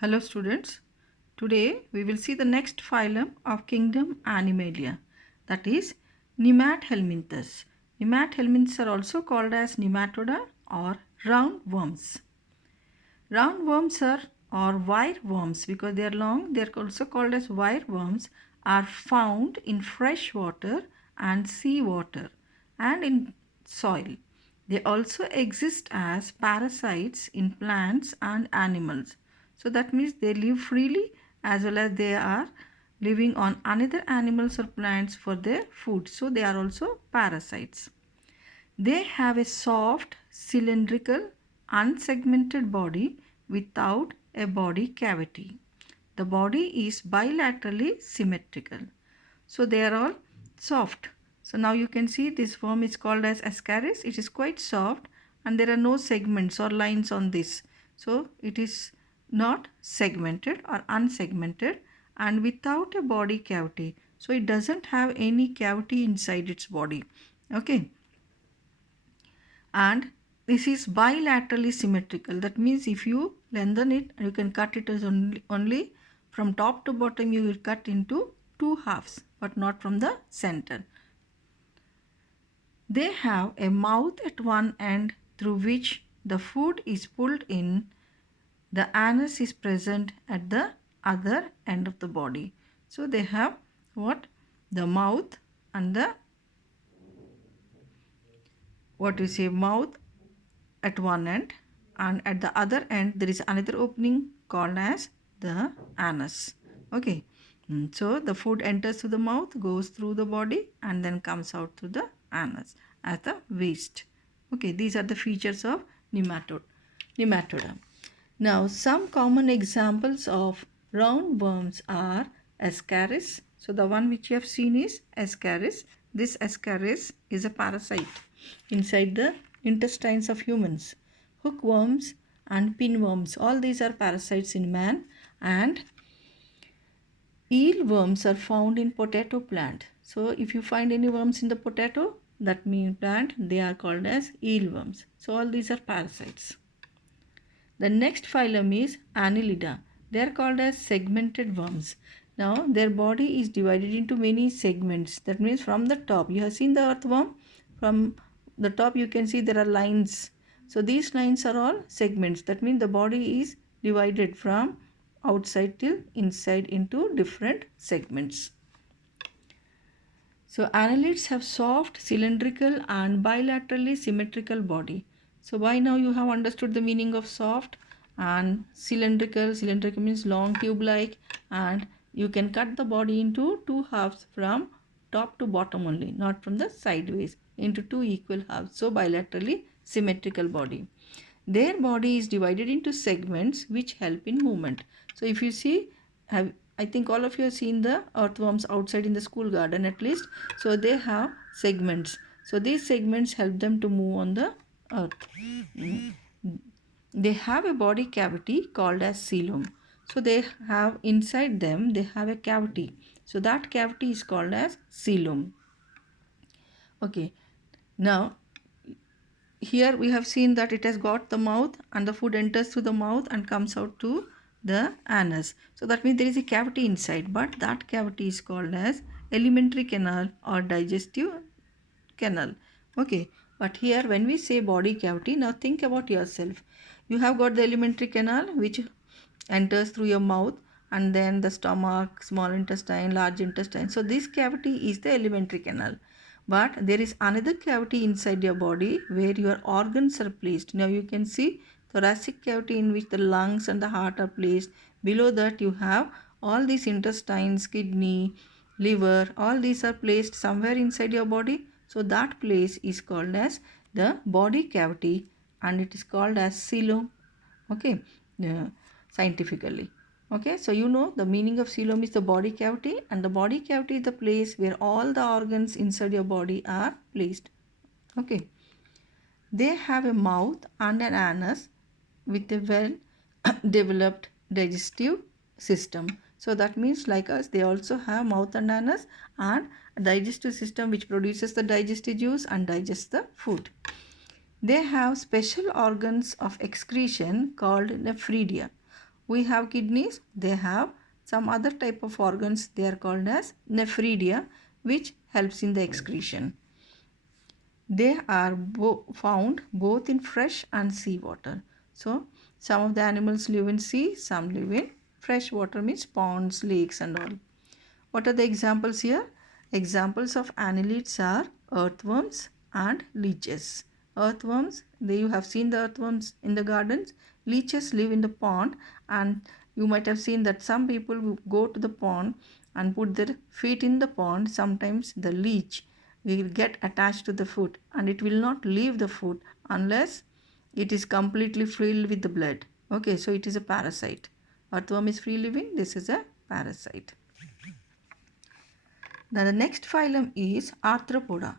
Hello students, today we will see the next phylum of kingdom Animalia, that is Nemathelminthes. Nemathelminthes are also called as nematoda or roundworms. Roundworms or wireworms, because they are long, they are also called as wireworms, are found in fresh water and seawater and in soil. They also exist as parasites in plants and animals. So that means they live freely as well as they are living on another animals or plants for their food. So they are also parasites. They have a soft, cylindrical, unsegmented body without a body cavity. The body is bilaterally symmetrical. So they are all soft. So now you can see this worm is called as ascaris. It is quite soft and there are no segments or lines on this. So it is not segmented or unsegmented and without a body cavity. So it doesn't have any cavity inside its body. Okay. And this is bilaterally symmetrical. That means if you lengthen it, you can cut it as only from top to bottom. You will cut into two halves, but not from the center. They have a mouth at one end through which the food is pulled in. The anus is present at the other end of the body. So they have what? The mouth and the mouth at one end, and at the other end there is another opening called as the anus. Okay. So the food enters through the mouth, goes through the body and then comes out through the anus as the waste. Okay, these are the features of nematoda. Now some common examples of roundworms are ascaris. So the one which you have seen is ascaris. This ascaris is a parasite inside the intestines of humans. Hookworms and pinworms, all these are parasites in man. And eelworms are found in potato plant. So if you find any worms in the potato, that means plant, they are called as eelworms. So all these are parasites. The next phylum is Annelida. They are called as segmented worms. Now their body is divided into many segments. That means from the top, you have seen the earthworm. From the top you can see there are lines. So these lines are all segments. That means the body is divided from outside till inside into different segments. So annelids have soft, cylindrical and bilaterally symmetrical body. So by now you have understood the meaning of soft and cylindrical. Cylindrical means long tube-like, and you can cut the body into two halves from top to bottom only, not from the sideways, into two equal halves. So bilaterally symmetrical body. Their body is divided into segments which help in movement. So if you see, I think all of you have seen the earthworms outside in the school garden at least. So they have segments. So these segments help them to move on the earth. They have a body cavity called as coelom. So they have inside them, they have a cavity. So that cavity is called as coelom. Okay. Now here we have seen that it has got the mouth and the food enters through the mouth and comes out to the anus. So that means there is a cavity inside, but that cavity is called as alimentary canal or digestive canal. Okay, but here when we say body cavity, now think about yourself. You have got the alimentary canal which enters through your mouth, and then the stomach, small intestine, large intestine. So this cavity is the alimentary canal. But there is another cavity inside your body where your organs are placed. Now you can see thoracic cavity in which the lungs and the heart are placed. Below that you have all these intestines, kidney, liver, all these are placed somewhere inside your body. So that place is called as the body cavity and it is called as coelom. Okay, scientifically. Okay, so you know the meaning of coelom is the body cavity, and the body cavity is the place where all the organs inside your body are placed. Okay, they have a mouth and an anus with a well developed digestive system. So that means like us, they also have mouth and anus and a digestive system which produces the digestive juice and digests the food. They have special organs of excretion called nephridia. we have kidneys, they have some other type of organs, they are called as nephridia, which helps in the excretion. They are found both in fresh and sea water. So some of the animals live in sea, some live in fresh water, means ponds, lakes and all. What are the examples here? Examples of annelids are earthworms and leeches. Earthworms, you have seen the earthworms in the gardens. Leeches live in the pond, and you might have seen that some people who go to the pond and put their feet in the pond. Sometimes the leech will get attached to the foot and it will not leave the foot unless it is completely filled with the blood. Okay, so it is a parasite. Earthworm is free living, this is a parasite. Now the next phylum is Arthropoda.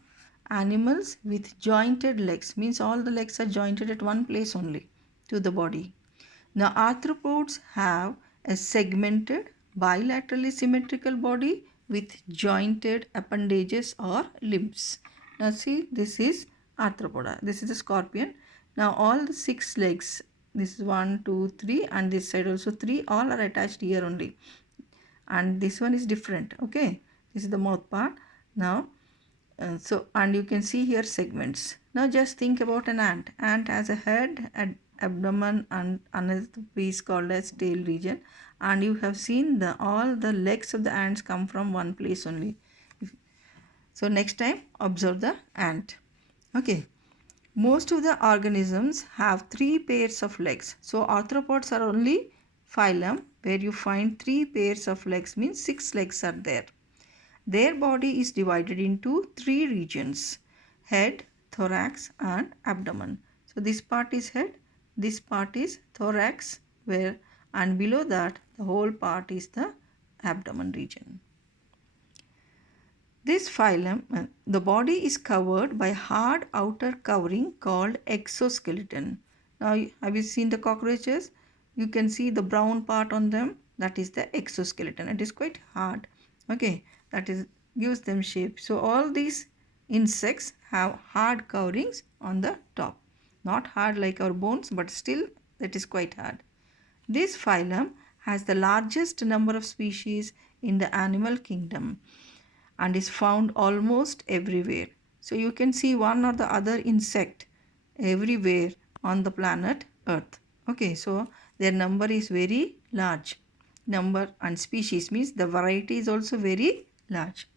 Animals with jointed legs, means all the legs are jointed at one place only to the body. Now arthropods have a segmented bilaterally symmetrical body with jointed appendages or limbs. Now see, this is Arthropoda. This is a scorpion. Now all the 6 legs, this is 1, 2, 3 and this side also 3, all are attached here only. And this one is different. Okay, this is the mouth part. Now and you can see here segments. Now just think about an ant. Ant has a head, abdomen and another piece called as tail region, and you have seen all the legs of the ants come from one place only. So next time observe the ant. Okay, most of the organisms have 3 pairs of legs. So arthropods are only phylum where you find 3 pairs of legs, means 6 legs are there. Their body is divided into 3 regions: head, thorax and abdomen. So this part is head, this part is thorax, and below that the whole part is the abdomen region. This phylum, the body is covered by hard outer covering called exoskeleton. Now have you seen the cockroaches? You can see the brown part on them, that is the exoskeleton. It is quite hard. Okay, that is gives them shape. So all these insects have hard coverings on the top. Not hard like our bones, but still that is quite hard. This phylum has the largest number of species in the animal kingdom and is found almost everywhere. So you can see one or the other insect everywhere on the planet Earth. Okay, so their number is very large. Number and species means the variety is also very large.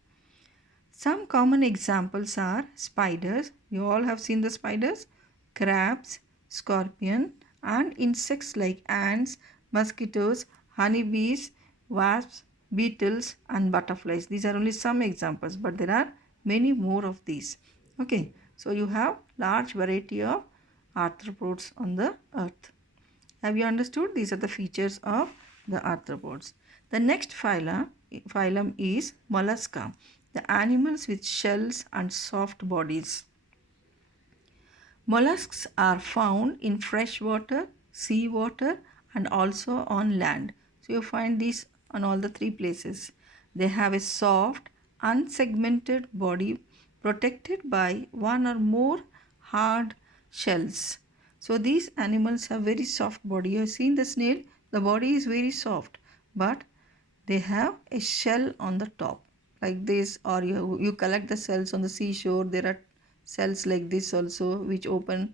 Some common examples are spiders. You all have seen the spiders, crabs, scorpion, and insects like ants, mosquitoes, honeybees, wasps, beetles, and butterflies. These are only some examples, but there are many more of these. Okay, so you have large variety of arthropods on the earth. Have you understood? These are the features of the arthropods. The next phylum is mollusca, the animals with shells and soft bodies. Mollusks are found in fresh water, sea water, and also on land. So you find these on all the 3 places. They have a soft, unsegmented body protected by one or more hard shells. So these animals have very soft body. You have seen the snail, the body is very soft, but they have a shell on the top like this, or you collect the cells on the seashore. There are cells like this also which open.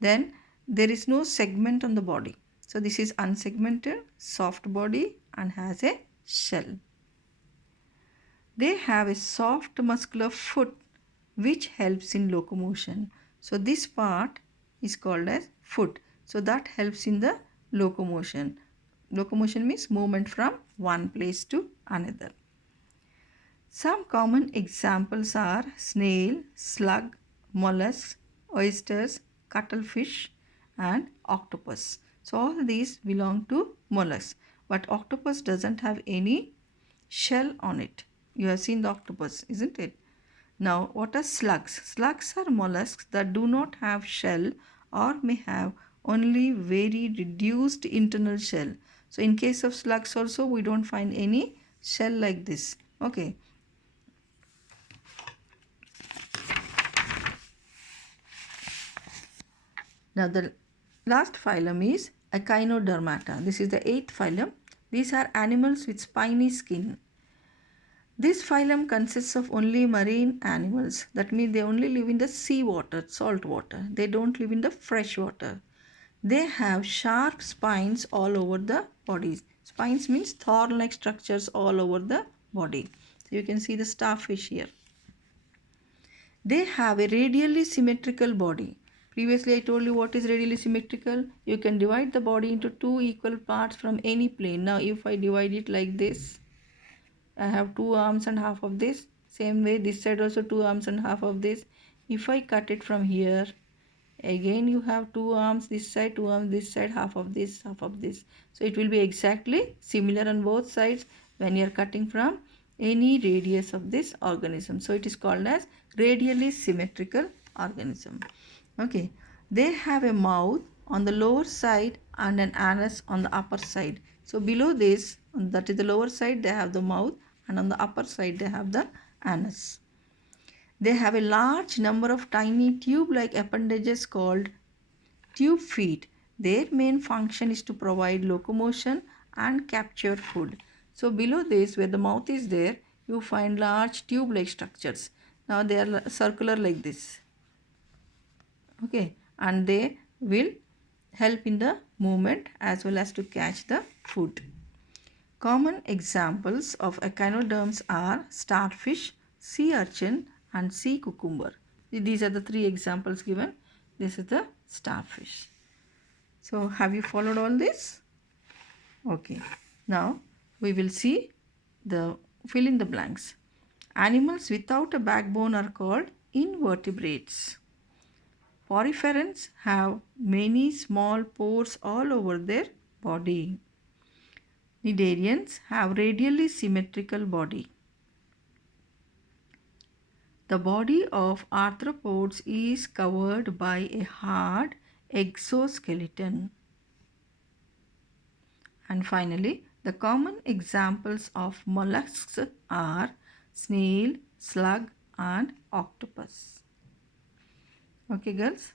Then there is no segment on the body. So this is unsegmented, soft body and has a shell. They have a soft muscular foot which helps in locomotion. So this part is called as foot. So that helps in the locomotion. Locomotion means movement from one place to another. Some common examples are snail, slug, mollusks, oysters, cuttlefish and octopus. So all these belong to mollusks, but octopus doesn't have any shell on it. You have seen the octopus, isn't it? Now what are slugs? Slugs are mollusks that do not have shell or may have only very reduced internal shell. So in case of slugs also we don't find any shell like this. Okay. Now the last phylum is Echinodermata. This is the 8th phylum. These are animals with spiny skin. This phylum consists of only marine animals. That means they only live in the sea water, salt water. They don't live in the fresh water. They have sharp spines all over the body. Spines means thorn-like structures all over the body. So you can see the starfish here. They have a radially symmetrical body. Previously I told you what is radially symmetrical. You can divide the body into two equal parts from any plane. Now if I divide it like this, I have two arms and half of this. Same way this side also two arms and half of this. If I cut it from here, again you have two arms this side, two arms this side, half of this, half of this. So it will be exactly similar on both sides when you are cutting from any radius of this organism. So it is called as radially symmetrical organism. Okay, they have a mouth on the lower side and an anus on the upper side. So below this, that is the lower side, they have the mouth, and on the upper side they have the anus. They have a large number of tiny tube-like appendages called tube feet. Their main function is to provide locomotion and capture food. So below this, where the mouth is there, you find large tube-like structures. Now they are circular like this. Okay, and they will help in the movement as well as to catch the food. Common examples of echinoderms are starfish, sea urchin and sea cucumber. These are the three examples given. This is the starfish. So have you followed all this? Okay. Now we will see the fill in the blanks. Animals without a backbone are called invertebrates. Poriferans have many small pores all over their body. Cnidarians have radially symmetrical body. The body of arthropods is covered by a hard exoskeleton. And finally, the common examples of mollusks are snail, slug and octopus. Okay girls.